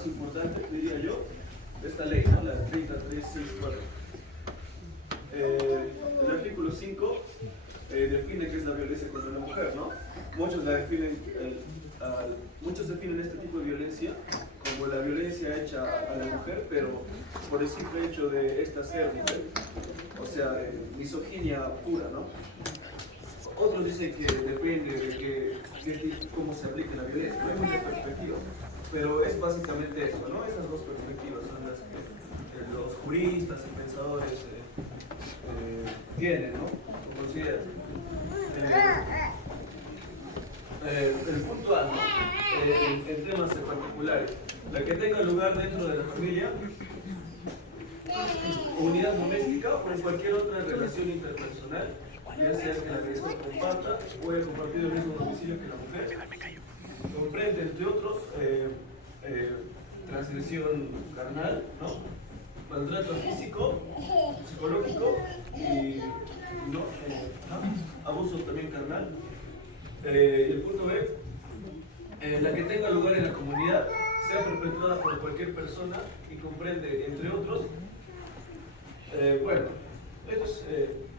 más importante, diría yo, de esta ley, ¿no? La 3364. El artículo 5 define qué es la violencia contra la mujer, ¿no? Muchos definen este tipo de violencia como la violencia hecha a la mujer, pero por el simple hecho de esta ser mujer, o sea, misoginia pura, ¿no? Otros dicen que depende de cómo se aplique la violencia, no hay muchas perspectivas, pero es básicamente eso, ¿no? Esas dos perspectivas son las que los juristas y pensadores tienen, ¿no? O consideran. El punto A, ¿no? En temas particulares, la que tenga lugar dentro de la familia, unidad doméstica o en cualquier otra relación interpersonal, ya sea que la agresor comparta o haya compartido el mismo domicilio que la mujer, comprende entre otros transgresión carnal, ¿no? Maltrato físico, psicológico y ¿no? Abuso también carnal. El punto B, la que tenga lugar en la comunidad, sea perpetrada por cualquier persona y comprende, entre otros, bueno, esto es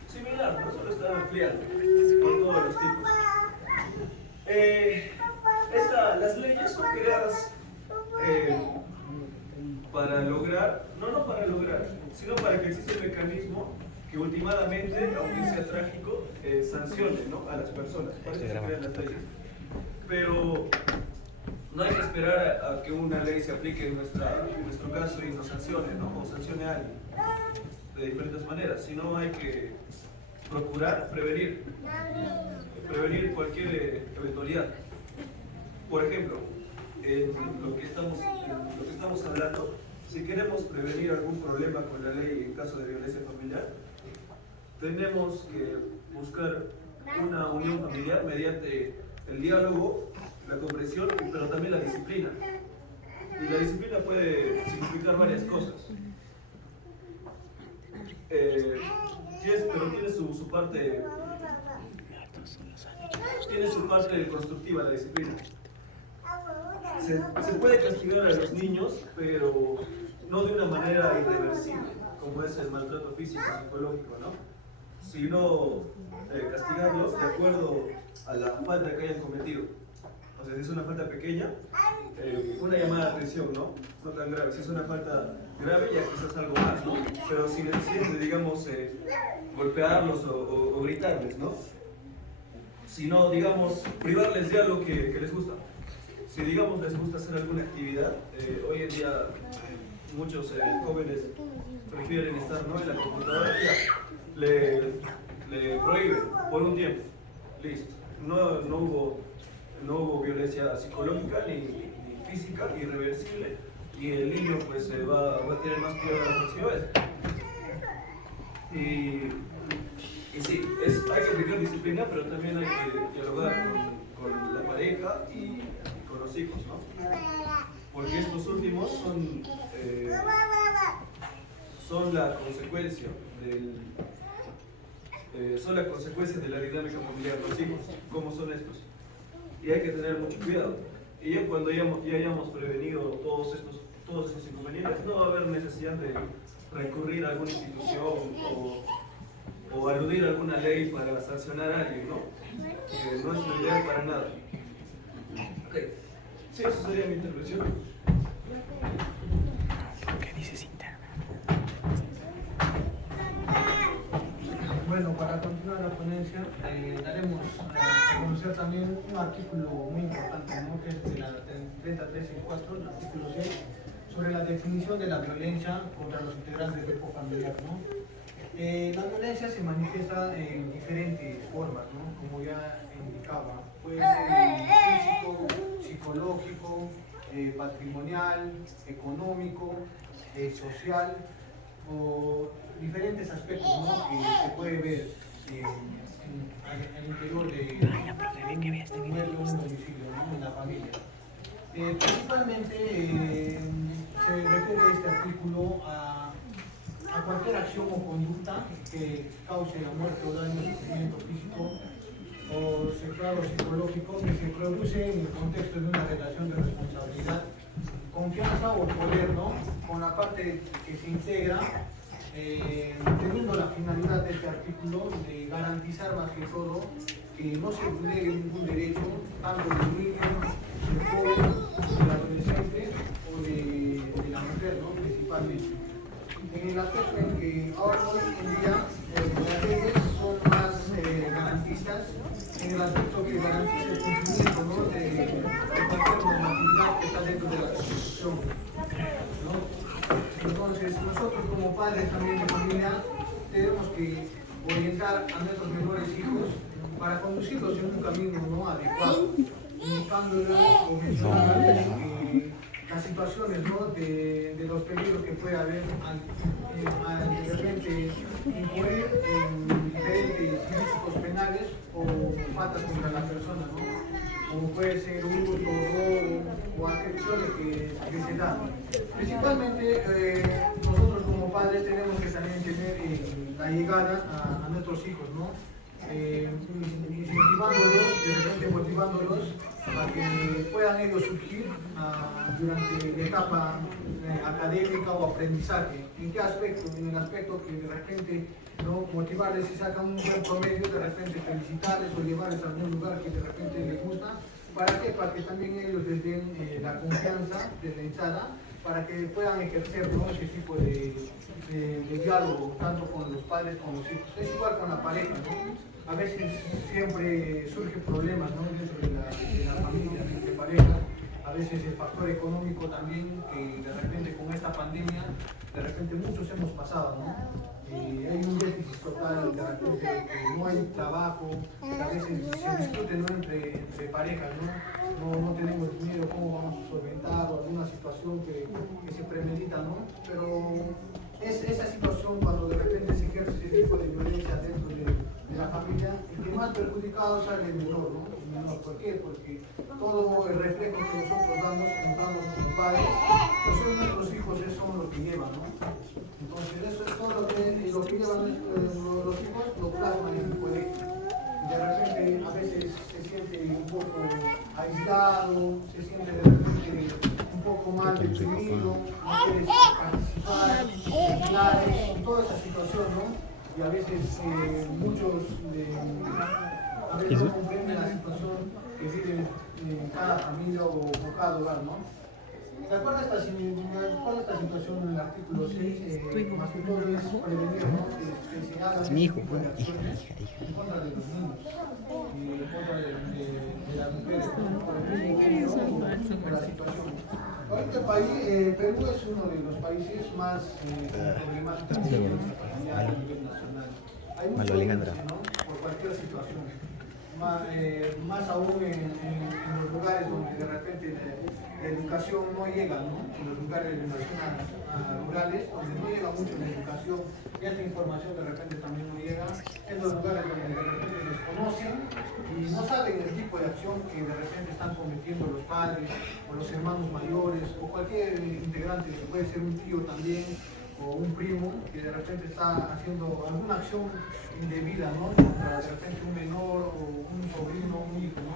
similar, no solo está ampliado por todos los tipos. Las leyes son creadas para lograr, no para lograr, sino para que exista un mecanismo que últimamente, aunque sea trágico, sancione, ¿no? A las personas. Para eso se crean las leyes. Pero no hay que esperar a que una ley se aplique en nuestro caso y nos sancione, ¿no? O sancione a alguien de diferentes maneras, sino hay que procurar prevenir cualquier eventualidad. Por ejemplo, en lo que estamos hablando, si queremos prevenir algún problema con la ley en caso de violencia familiar, tenemos que buscar una unión familiar mediante el diálogo, la comprensión, pero también la disciplina. Y la disciplina puede significar varias cosas. Pero tiene su parte constructiva la disciplina. Se puede castigar a los niños, pero no de una manera irreversible, como es el maltrato físico y psicológico, ¿no? Sino castigarlos de acuerdo a la falta que hayan cometido. O sea, si es una falta pequeña, una llamada de atención, ¿no? No tan grave. Si es una falta grave, ya quizás algo más, ¿no? Pero sin necesidad de, digamos, golpearlos o gritarles, ¿no? Sino, digamos, privarles de algo que les gusta. Si, digamos, les gusta hacer alguna actividad, hoy en día muchos jóvenes prefieren estar, ¿no? En la computadora, ya, le prohíben por un tiempo. Listo. No hubo violencia psicológica ni física irreversible, y el niño pues va a tener más cuidado la próxima vez. Y sí, hay que aplicar disciplina, pero también hay que dialogar con la pareja y con los hijos, ¿no? Porque estos últimos son la consecuencia de la dinámica familiar. Los hijos, ¿cómo son estos? Y hay que tener mucho cuidado. Y ya cuando ya hayamos prevenido todos estos inconvenientes, no va a haber necesidad de recurrir a alguna institución o aludir a alguna ley para sancionar a alguien, ¿no? No es lo ideal para nada. Okay. Sí, eso sería mi intervención. ¿Qué dices interna? Bueno, para continuar la ponencia, daremos a conocer también un artículo muy importante, ¿no? Que es de la 3364, el artículo 6, sobre la definición de la violencia contra los integrantes del grupo familiar, ¿no? La violencia se manifiesta en diferentes formas, ¿no? Como ya indicaba, puede ser físico, psicológico, patrimonial, económico, social, o diferentes aspectos, ¿no? Que se puede ver al interior de un domicilio, ¿no? En la familia. Principalmente se refiere este artículo a cualquier acción o conducta que cause la muerte o daño o sufrimiento físico o sexual o psicológico que se produce en el contexto de una relación de responsabilidad confianza o poder, ¿no? Con la parte que se integra, teniendo la finalidad de este artículo de garantizar más que todo que no se vulnere ningún derecho, tanto del niño, del joven, del adolescente o de la mujer, ¿no? Principalmente. En el aspecto en que ahora hoy en día las leyes son más garantistas, en el aspecto que garantiza el cumplimiento, ¿no? de cualquier normatividad que está dentro de la Constitución, ¿no? Entonces, nosotros como padres también de familia tenemos que orientar a nuestros menores hijos para conducirlos en un camino, ¿no? adecuado, indicándoles o mencionándoles las situaciones, ¿no? de los peligros que puede haber al de repente incurrir en diferentes ilícitos penales o faltas contra la persona, ¿no? Como puede ser hurto, robo o acciones que se dan. Principalmente nosotros como padres tenemos que también tener la llegada a nuestros hijos, ¿no? Incentivándolos, de repente motivándolos a que puedan ellos surgir durante la etapa académica o aprendizaje. ¿En qué aspecto? En el aspecto que de repente, ¿no? motivarles si sacan un buen promedio, de repente felicitarles o llevarles a algún lugar que de repente les gusta. ¿Para qué? Para que también ellos les den la confianza de la entrada, para que puedan ejercer, ¿no? ese tipo de diálogo, tanto con los padres como los hijos. Es igual con la pareja, ¿no? A veces siempre surgen problemas, ¿no? dentro de la familia, entre parejas. A veces el factor económico también, que de repente con esta pandemia, de repente muchos hemos pasado, ¿no? Hay un déficit total, de repente no hay trabajo, a veces se discute, ¿no? entre parejas, ¿no? No tenemos dinero, cómo vamos a solventar, o alguna situación que se premedita, ¿no? Pero es esa situación cuando de repente se ejerce ese tipo de violencia dentro de la familia, el que más perjudicado sale el menor, ¿no? El menor. ¿Por qué? Porque todo el reflejo que nosotros damos como padres, pues son nuestros hijos, eso son lo que llevan, ¿no? Entonces eso es todo lo que llevan los hijos, lo plasman en el colegio. De repente a veces se siente un poco aislado, se siente de repente un poco mal deprimido, no quiere participar en clases, toda esa situación, ¿no? Y a veces muchos no comprenden la situación que vive en cada familia o cada hogar, ¿no? ¿De acuerdo a esta situación en el artículo 6? Más que todo es prevenir, ¿no? que se hagan este tipo de acciones en contra de los niños y en contra de las mujeres, ¿no? Por la situación. Ahorita el país, Perú es uno de los países más problemáticos a nivel nacional. Hay mucho índice, ¿no? Por cualquier situación. Más aún en los lugares donde de repente la educación no llega, ¿no? En los lugares de las zonas rurales, donde no llega mucho la educación, y esta información de repente también no llega, en los lugares donde de repente desconocen y no saben el tipo de acción que de repente están cometiendo los padres o los hermanos mayores o cualquier integrante, que puede ser un tío también o un primo que de repente está haciendo alguna acción indebida, ¿no? Contra de repente un menor o un sobrino, un hijo, ¿no?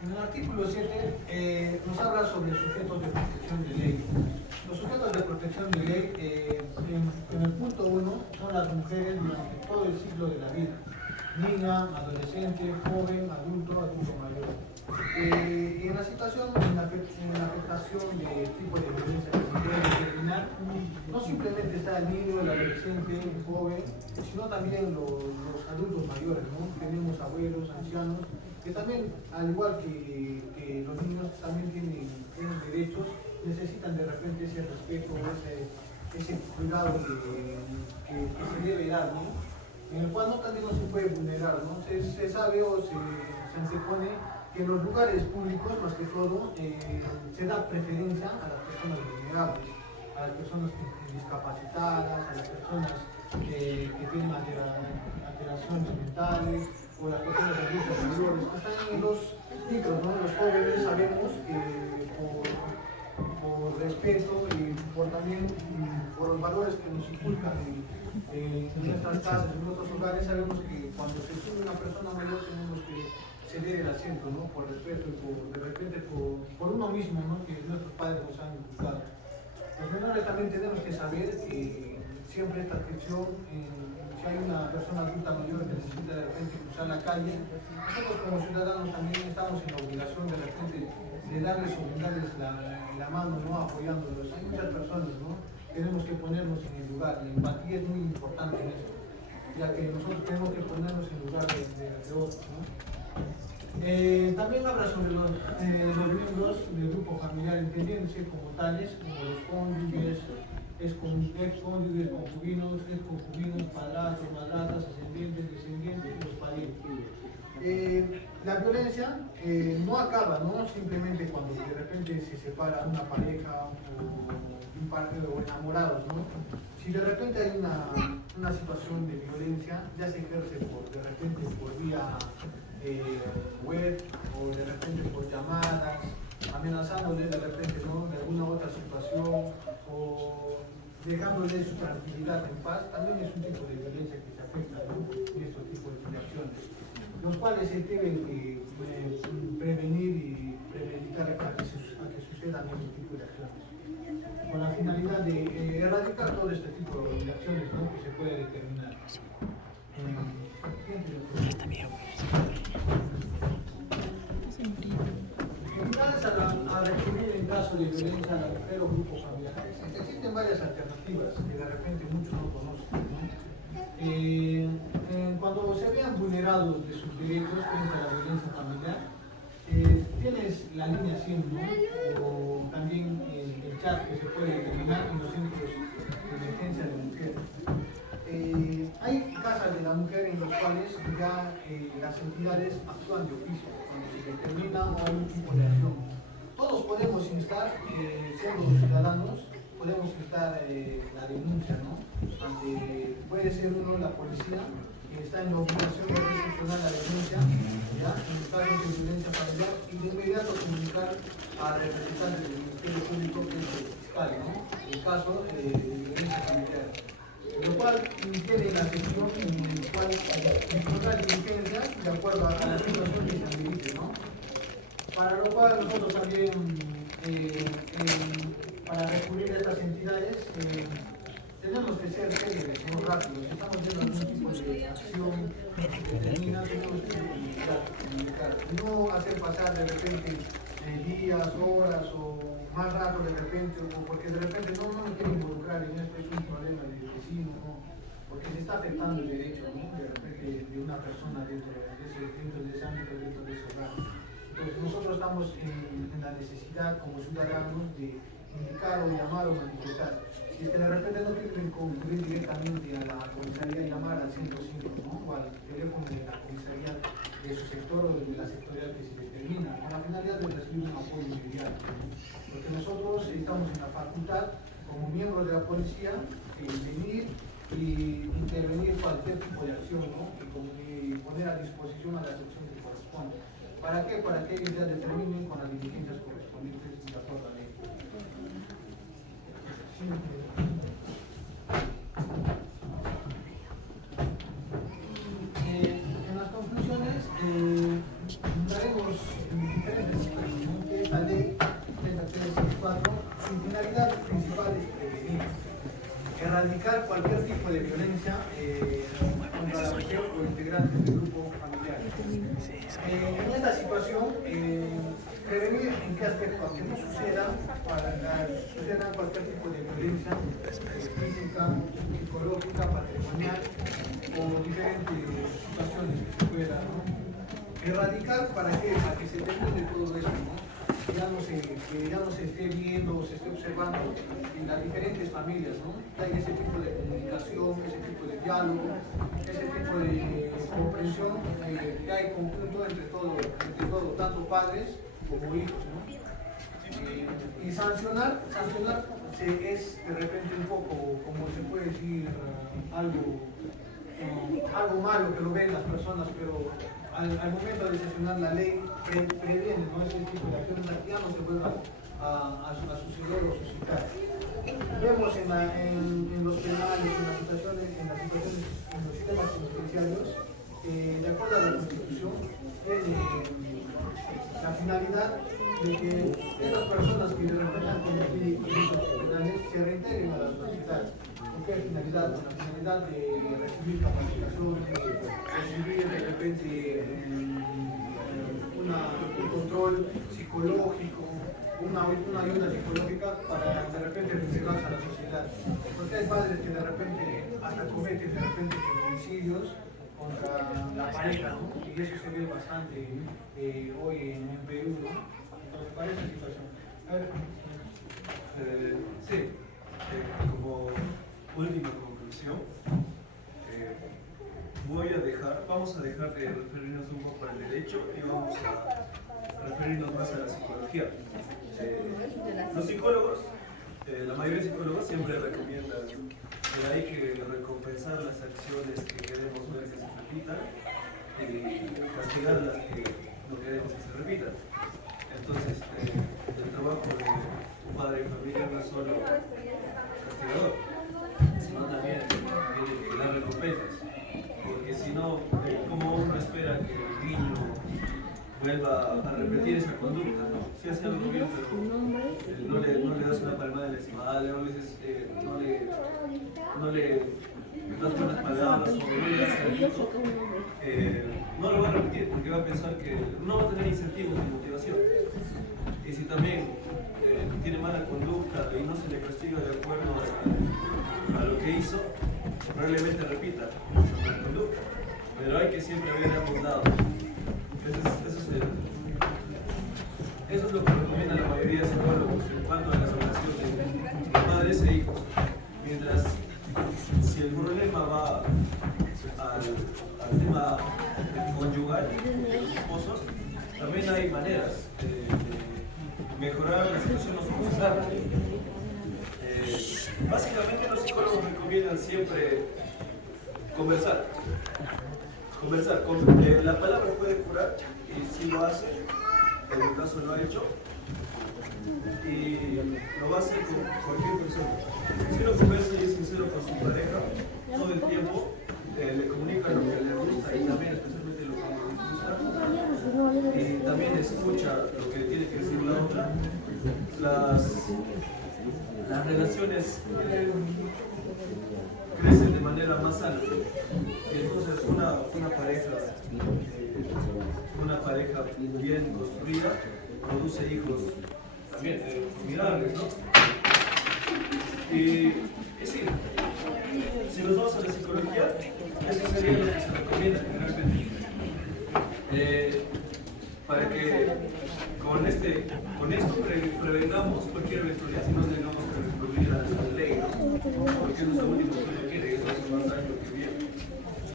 En el artículo 7 nos habla sobre sujetos de protección de ley. Los sujetos de protección de ley, en el punto 1, son las mujeres durante todo el ciclo de la vida. Niña, adolescente, joven, adulto mayor. Y en la situación, en la afectación de tipo de violencia que se puede determinar, no simplemente está el niño, el adolescente, el joven, sino también los adultos mayores, ¿no? Tenemos abuelos, ancianos, que también, al igual que los niños, también tienen derechos, necesitan de repente ese respeto, ese cuidado que se debe dar, ¿no? En el cual también no se puede vulnerar, ¿no? Se sabe o se antepone que en los lugares públicos, más que todo, se da preferencia a las personas vulnerables, a las personas discapacitadas, a las personas que tienen alteraciones mentales, o las personas adultas mayores, que están en los micros, ¿no? Los jóvenes sabemos que por respeto y también por los valores que nos inculcan en nuestras casas, en nuestros hogares, sabemos que cuando se sube una persona mayor tenemos que ceder el asiento, ¿no? Por respeto y de repente por uno mismo, ¿no? Que nuestros padres nos han inculcado. Los menores también tenemos que saber que siempre esta atención, si hay una persona adulta mayor que necesita de repente cruzar la calle, nosotros como ciudadanos también estamos en la obligación de repente de darles o brindarles la mano, ¿no? Apoyándolos. Hay muchas personas, ¿no? Tenemos que ponernos en el lugar. La empatía es muy importante en esto, ya que nosotros tenemos que ponernos en el lugar de otros, ¿no? También habla sobre los miembros del grupo familiar, entendiéndose como tales, como los cónyuges, ex-cónyuges, concubinos, ex-concubinos, padrastros, madrastras, ascendientes, descendientes y los parientes. La violencia no acaba, ¿no? Simplemente cuando de repente se separa una pareja o un par o enamorados, ¿no? Si de repente hay una situación de violencia, ya se ejerce de repente por vía web o de repente por llamadas, amenazándole de repente, ¿no? De alguna otra situación o dejándole su tranquilidad en paz, también es un tipo de violencia que se afecta, ¿no? En estos tipos de situaciones, los cuales se deben prevenir y premeditar a que sucedan este tipo de acciones, con la finalidad de erradicar todo este tipo de acciones, ¿no? Que se puede determinar. Entidades a recurrir en caso de violencia a la mujer o grupo familiar. Existen varias alternativas que de repente muchos no conocen, ¿no? Cuando se vean vulnerados de sus derechos frente a la violencia familiar, tienes la línea 100, ¿no? O también el chat que se puede determinar en los centros de emergencia de mujer. Hay casas de la mujer en las cuales ya las entidades actúan de oficio cuando se determina o hay un tipo de acción. Todos podemos instar, siendo ciudadanos, podemos instar la denuncia, ¿no? Puede ser uno la policía, que está en la obligación de recepcionar la denuncia, ¿ya? En el caso de violencia familiar, y de inmediato comunicar al representante del Ministerio Público, que es el fiscal, ¿no? En caso de violencia familiar. Lo cual tiene la sección en la cual encontrar diligencia de acuerdo a la situación que se administre, ¿no? Para lo cual nosotros también, para recurrir a estas entidades, tenemos que ser céleres, no rápidos. Si estamos viendo algún tipo de acción determinada, tenemos que comunicar. No hacer pasar de repente días, horas o más rato de repente, o porque de repente no me quiero involucrar en esto, es un problema de vecino, ¿no? Porque se está afectando el derecho, ¿no? De repente de una persona dentro de ese ámbito, dentro de ese hogar. Entonces nosotros estamos en la necesidad como ciudadanos de indicar o llamar o manifestar. Si es que de repente no quieren concurrir directamente a la comisaría, llamar al 105, ¿no? O al teléfono de la comisaría de su sector o de la sectorial que se determina, con la finalidad de recibir un apoyo inmediato, ¿no? Porque nosotros estamos en la facultad, como miembros de la policía, venir y intervenir cualquier tipo de acción, ¿no? Y poner a disposición a la sección que corresponde. ¿Para qué? Para que ellos ya determinen con las diligencias correspondientes de acuerdo a la ley. En las conclusiones daremos diferentes aspectos, ¿no? Que esta ley 3364, su finalidad principal es prevenir, erradicar cualquier tipo de violencia contra la mujer o integrantes del grupo familiar. En esta situación, prevenir en qué aspecto, aunque no suceda cualquier tipo de violencia física, psicológica, patrimonial o diferentes situaciones que se puedan, ¿no? Erradicar para qué, para que se termine todo esto, ¿no? Que ya no se esté viendo o se esté observando en las diferentes familias, ¿no? Que hay ese tipo de comunicación, ese tipo de diálogo, ese tipo de comprensión que hay conjunto entre todo, tanto padres como hijos, ¿no? Y sancionar es de repente un poco, como se puede decir, algo malo que lo ven las personas, pero al momento de sancionar la ley previene, ¿no? Ese tipo de acciones que ya no se vuelvan a suceder o suscitar. Vemos en los penales, en las situaciones, en los sistemas penitenciarios, de acuerdo a la Constitución, la finalidad de que esas personas que de repente han cometido delitos penales se reintegren a la sociedad. ¿Con qué finalidad? Con la finalidad de recibir capacitación, de recibir de repente un control psicológico, una ayuda psicológica para de repente reintegrarse a la sociedad. Porque hay padres que de repente hasta cometen de repente feminicidios contra la pareja, ¿no? Y eso se ve bastante hoy en Perú, ¿no? Entonces, ¿cuál es la situación? A ver. Sí, como última conclusión, vamos a dejar de referirnos un poco al derecho y vamos a referirnos más a la psicología. Los psicólogos, la mayoría de psicólogos siempre recomiendan que hay que recompensar las acciones que queremos ver que se repitan y castigar las que no queremos que se repitan. Entonces, el trabajo de un padre de familia no es solo castigador, sino también tiene que dar recompensas. Porque si no, ¿cómo uno espera que el niño vuelva a repetir esa conducta? ¿No? Si hace algo bien, pero no le das una palmada en la espalda, a veces no le das buenas palabras o no le das algo, no lo va a repetir porque va a pensar que no va a tener incentivos de motivación. Y si también tiene mala conducta y no se le castiga de acuerdo a lo que hizo, probablemente repita esa mala conducta. Pero hay que siempre ver a ambos lados. Eso es lo que recomienda la mayoría de psicólogos en cuanto a la relación de padres e hijos. Mientras, si el problema va al tema conyugal de los esposos, también hay maneras de mejorar la situación no solucionada. Básicamente los psicólogos recomiendan siempre conversar. La palabra puede curar y si lo hace, en mi caso lo ha hecho, y lo va a hacer con cualquier persona. Si uno conversa y es sincero con su pareja, todo el tiempo le comunica lo que le gusta y también especialmente lo que le disgusta, y también escucha lo que le tiene que decir la otra. Las relaciones crecen de manera más sana. Y entonces una pareja bien construida produce hijos también formidables, ¿no? Y sí, si nos vamos a la psicología, eso sería lo que se recomienda generalmente. Para que con esto prevengamos cualquier eventualidad y no tengamos que recurrir a la ley, ¿no? Porque nuestro único que quiere es hacer más daño que bien.